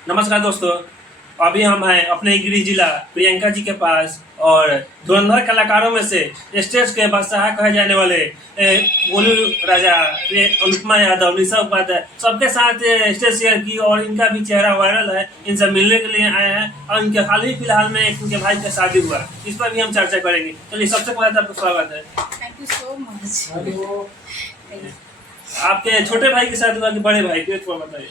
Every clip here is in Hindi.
नमस्कार दोस्तों। अभी हम हैं अपने गृह जिला प्रियंका जी के पास और धुरंधर कलाकारों में से स्टेज के बादशाह कहे जाने वाले गोलू राजा, अनुपमा यादव, निशा उपाध्याय सबके साथ स्टेज शेयर की और इनका भी चेहरा वायरल है। इनसे मिलने के लिए आए हैं और इनके हाल ही फिलहाल में इनके भाई का शादी हुआ, इस पर भी हम चर्चा करेंगे। चलिए, सबसे पहले तो आपका स्वागत है। Thank you so much. आपके छोटे भाई के साथ हुआ कि बड़े भाई के, थोड़ा बताइए।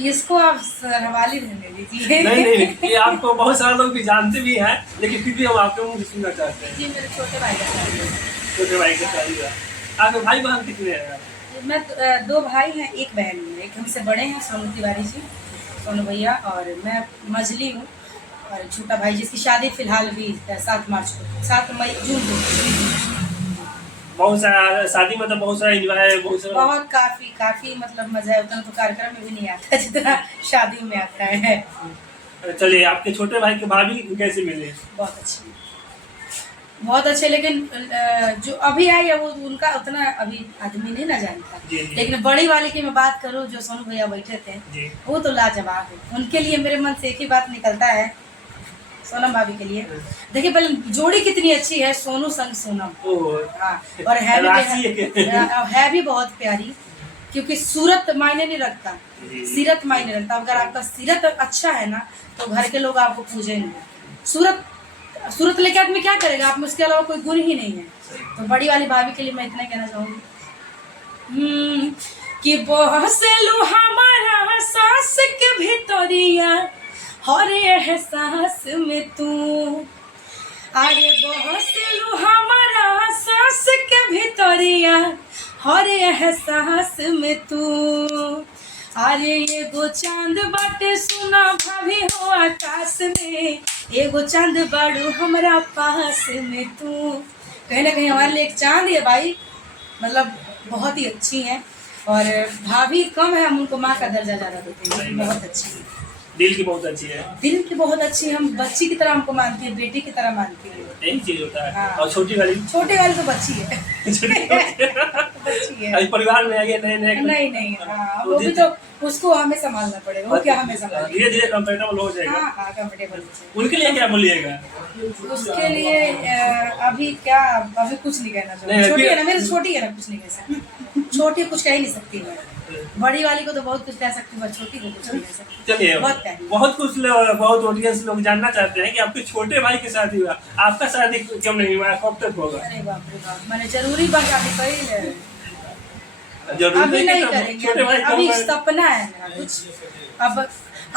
इसको आप हवाले रहने दीजिए। नहीं नहीं, ये आपको बहुत सारे लोग भी जानते भी हैं, लेकिन फिर भी हम आपके मुंह से सुनना चाहते हैं। जी, मेरे छोटे भाई का शादी है। छोटे भाई के शादी हुआ। आपके भाई बहन कितने हैं? मैं दो भाई हैं, एक बहन है। एक हमसे बड़े हैं सोनू तिवारी जी, सोनू भैया, और मैं मझली हूँ। और छोटा भाई जिसकी शादी फिलहाल भी 7 मार्च को, 7 मई जून को। बहुत सारा शादी में तो बहुत सारा एंजॉय, बहुत सारा बहुत काफी मतलब मजा है। उतना तो कार्यक्रम में भी नहीं आता जितना शादी में आता है। चलिए, आपके छोटे भाई के भाभी कैसे मिले? बहुत अच्छे, लेकिन जो अभी आई है वो उनका उतना अभी आदमी नहीं ना जानता। जी। लेकिन बड़ी वाली की मैं बात करूँ, जो सोनू भैया बैठे थे जी। वो तो लाजवाब है। उनके लिए मेरे मन से एक ही बात निकलता है, सोनम भाभी के लिए। देखिए पहले जोड़ी कितनी अच्छी है, सोनू संग सोनम। हाँ, और है भी बहुत प्यारी, क्योंकि सूरत मायने नहीं रखता, सीरत मायने रखता। अगर आपका सीरत अच्छा है ना तो घर के लोग आपको पूजेंगे। सूरत लेके आदमी क्या करेगा, आप में उसके अलावा कोई गुण ही नहीं है। तो बड़ी वाली भाभी के लिए मैं इतना कहना चाहूंगी कि बहसेलू हमारा सांस के भीतरिया, हर एहसास में तू। अरे बहसेलू हमारा सांस के भीतरिया, हर एहसास में तू। अरे एगो चांद बाटे सुना भाभी हो आकाश में, एगो चांद बाड़ू हमारा पास में तू। कहीं ना कहीं हमारे लिए एक चांद है भाई, मतलब बहुत ही अच्छी हैं। और भाभी कम है, हम उनको माँ का दर्जा ज़्यादा देते हैं। बहुत अच्छी है, दिल की बहुत अच्छी है। दिल की बहुत अच्छी, हम बच्ची की तरह हमको मानती है, बेटी की तरह मानती है। यही चीज होता है। हाँ। और छोटी वाली तो बच्ची है। बच्ची है। अभी परिवार में आगे नए नहीं, हाँ, वो भी तो उसको हमें संभालना पड़ेगा। वो क्या हमें संभालेगा? धीरे धीरे कंफर्टेबल हो जाएगा। हाँ, कंफर्टेबल। उनके लिए क्या बोलिएगा? उसके लिए अभी कुछ नहीं कहना चाहूँगी। छोटी है ना, मेरी छोटी है ना, कुछ नहीं कह सकती। छोटी कुछ कह ही नहीं सकती मैं। बड़ी वाली को तो बहुत कुछ कह सकती हूँ, छोटी को कुछ नहीं कह सकती। चलिए, बहुत ऑडियंस लोग जानना चाहते हैं कि आपके छोटे भाई के शादी हुआ, आपका शादी क्यों नहीं हुआ, कब तक होगा? अरे बाप रे बाप, मैंने जरूरी बात अभी कही है। अभी नहीं करेंगे, अभी सपना है मेरा कुछ। अब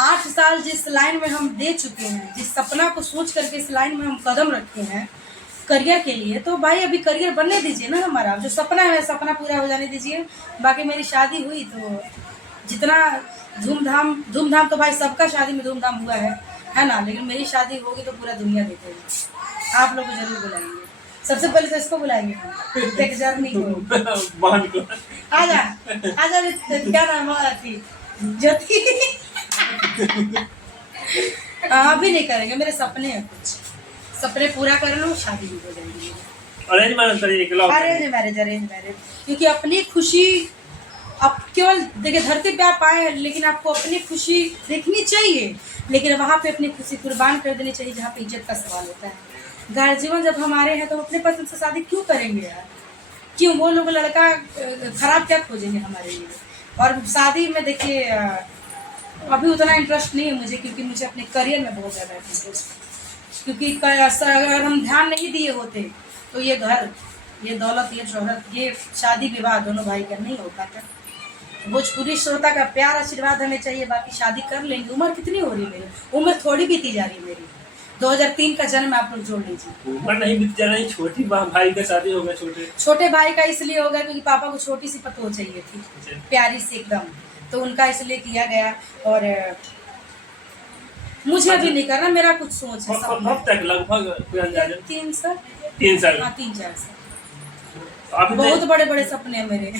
8 साल जिस लाइन में हम दे चुके हैं, जिस सपना को सोच करके इस लाइन में हम कदम रखे हैं करियर के लिए, तो भाई अभी करियर बनने दीजिए ना हमारा। जो सपना है सपना पूरा हो जाने दीजिए। बाकी मेरी शादी हुई तो जितना धूमधाम तो भाई सबका शादी में धूमधाम हुआ है ना, लेकिन मेरी शादी होगी तो पूरा दुनिया देखेगी। आप लोग को जरूर बुलाएंगे, सबसे पहले तो इसको बुलाएंगे हम, देख जर्नी को। आजा क्या नाम है थी, ज्योति। अभी नहीं करेंगे, मेरे सपने हैं कुछ, सपने पूरा कर लो, शादी भी हो जाएगी। अरेंज मैरिज, क्योंकि अपनी खुशी अब केवल देखिए धरती पे आप आए हैं, लेकिन आपको अपनी खुशी देखनी चाहिए, लेकिन वहाँ पे अपनी खुशी कुर्बान कर देनी चाहिए जहाँ पे इज्जत का सवाल होता है। गार्जियन जब हमारे हैं तो अपने पसंद से शादी क्यों करेंगे यार? क्यों वो लोग लड़का खराब क्या खोजेंगे हमारे लिए? और शादी में देखिए अभी उतना इंटरेस्ट नहीं है मुझे, क्योंकि मुझे अपने करियर में बहुत ज़्यादा इंटरेस्ट। क्योंकि अगर हम ध्यान नहीं दिए होते तो ये घर, ये दौलत, ये शोहरत, ये शादी विवाह दोनों भाई का नहीं होता था। भोजपुरी श्रोता का प्यार आशीर्वाद हमें चाहिए, बाकी शादी कर लेंगे। उम्र कितनी हो रही है मेरी? उम्र थोड़ी बीती जा रही है मेरी। 2003 का जन्म आप लोग जोड़ लीजिए। उम्र नहीं बीत जा रही, छोटी भाई का शादी हो गया। छोटे भाई का इसलिए हो गया क्योंकि पापा को छोटी सी पतोह चाहिए थी, प्यारी सी एकदम, तो उनका इसलिए किया गया। और मुझे अभी नहीं करना, मेरा कुछ सोच है। कब तक लगभग 3 साल, 3 साल, हाँ 3-4 साल। बहुत बड़े बड़े सपने हैं मेरे।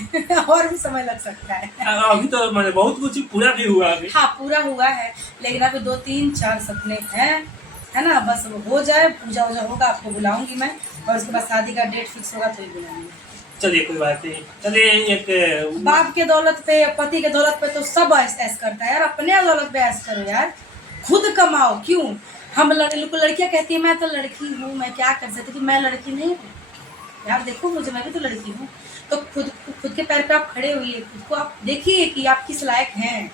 और भी समय लग सकता है। अभी तो मैंने बहुत कुछ पूरा भी हुआ अभी। हाँ, पूरा हुआ है, लेकिन अभी 2-3-4 सपने हैं, है ना। बस वो हो जाए, पूजा वूजा होगा, आपको बुलाऊंगी मैं, और उसके बाद शादी का डेट फिक्स होगा तो ही बुलाऊंगी। चलिए कोई बात नहीं, चलिए एक बाप के दौलत पे, पति के दौलत पे तो सब ऐश ऐश करता है यार, अपने दौलत पे ऐश करो यार, खुद कमाओ। क्यों हम लड़कियां कहती है मैं तो लड़की हूँ, मैं क्या कर सकती हूँ, मैं लड़की नहीं हूँ यार, देखो मुझे, मैं भी तो लड़की हूँ। तो खुद के पैर पे आप खड़े हुई, खुद को आप देखिए कि आप किस लायक हैं,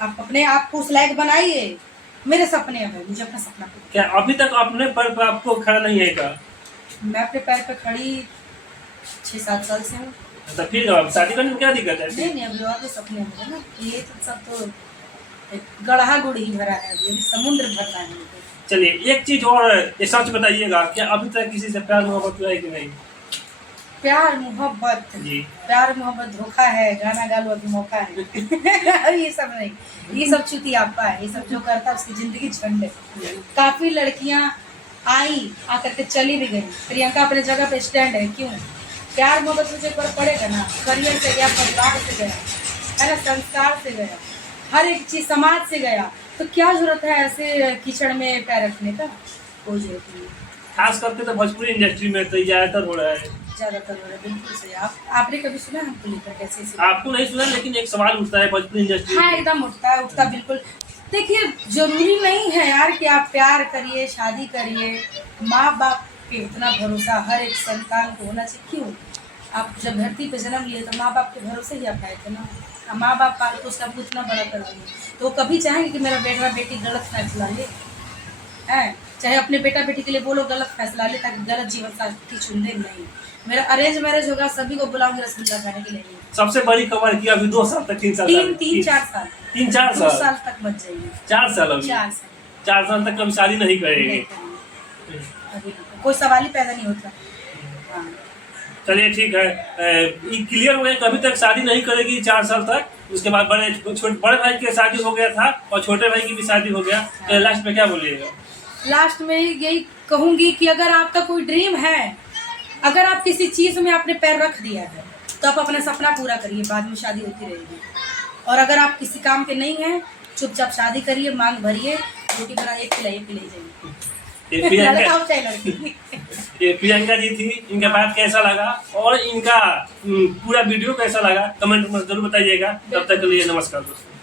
आप अपने आप को उस लायक बनाइए। मेरे सपने हैं भाई, मुझे अपना सपना पूरा। क्या अभी तक अपने पैर पे आपको खड़ा नहीं है क्या? मैं अपने पैर पे खड़ी 6-7 साल से हूँ। तो फिर अब शादी करने में क्या दिक्कत है? नहीं अभी और भी सपने हैं ना, ये तो सब तो एक गढ़ा गुड़ ही भरा है, अभी समुद्र भरना है मुझे। चलिए एक चीज और ये सच बताइएगा, क्या अभी तक किसी से प्यार मोहब्बत हुआ है कि नहीं? प्यार मोहब्बत जी, प्यार मोहब्बत धोखा है, गाना गा लो अभी मौका है। ये सब नहीं, ये सब चुती आपा है, ये सब जो करता है उसकी जिंदगी झंड है। काफी लड़कियां आई आकर के चली भी गई, प्रियंका अपने जगह पे स्टैंड है। क्यों? प्यार मोहब्बत मुझे पर पड़ेगा ना, करियर से गया, परिवार से गया है ना, संस्कार से गया, हर एक चीज समाज से गया, तो क्या जरूरत है ऐसे कीचड़ में पैर रखने का? कोई जरूरत नहीं। खास करके तो भोजपुरी इंडस्ट्री में तो ज्यादातर हो रहा है। ज्यादातर हो रहा है, बिल्कुल सही। आपने कभी सुना हमको लेकर कैसे? आपको नहीं सुना, लेकिन एक सवाल उठता है भोजपुरी इंडस्ट्री हाँ में। एकदम उठता बिल्कुल। देखिए जरूरी नहीं है यार कि आप प्यार करिए, शादी करिए, माँ बाप पे उतना भरोसा हर एक संतान को होना चाहिए। क्यों? आप जब धरती पे जन्म लिए तो माँ बाप के भरोसे ही आप आए थे ना, माँ बाप पाल तो उसका उतना बड़ा कर दिए, तो वो कभी चाहेंगे कि मेरा बेटा बेटी गलत फैसला ले, है चाहे अपने बेटा बेटी के लिए बोलो गलत फैसला ले, ताकि गलत जीवन साथी चुन दे। नहीं, मेरा अरेंज मैरिज होगा, सभी को बुलाऊंगी रसगुल्ला खाने के लिए। सबसे बड़ी खबर की अभी 2 साल तक 3 साल 3-4 साल 3-4 2 साल साल तक बच जाएगी। 4 साल अभी 4 साल 4 साल तक कभी शादी नहीं करेंगे। अभी कोई सवाल ही पैदा नहीं होता। हाँ। चलिए ठीक है, ये क्लियर हो गया, कभी तक शादी नहीं करेगी 4 साल तक। उसके बाद बड़े भाई की शादी हो गया था और छोटे भाई की भी शादी हो गया, तो लास्ट में क्या बोलिएगा? लास्ट में यही कहूंगी कि अगर आपका कोई ड्रीम है, अगर आप किसी चीज में आपने पैर रख दिया है, तो आप अपना सपना पूरा करिए, बाद में शादी होती रहेगी। और अगर आप किसी काम के नहीं हैं, चुपचाप शादी करिए, मांग भरिए, रोटी बना एक खिलाइए पिलाई जाइए। ये प्रियंका जी थी, इनका बात कैसा लगा और इनका पूरा वीडियो कैसा लगा कमेंट में जरूर बताइएगा। तब तक के लिए नमस्कार दोस्तों।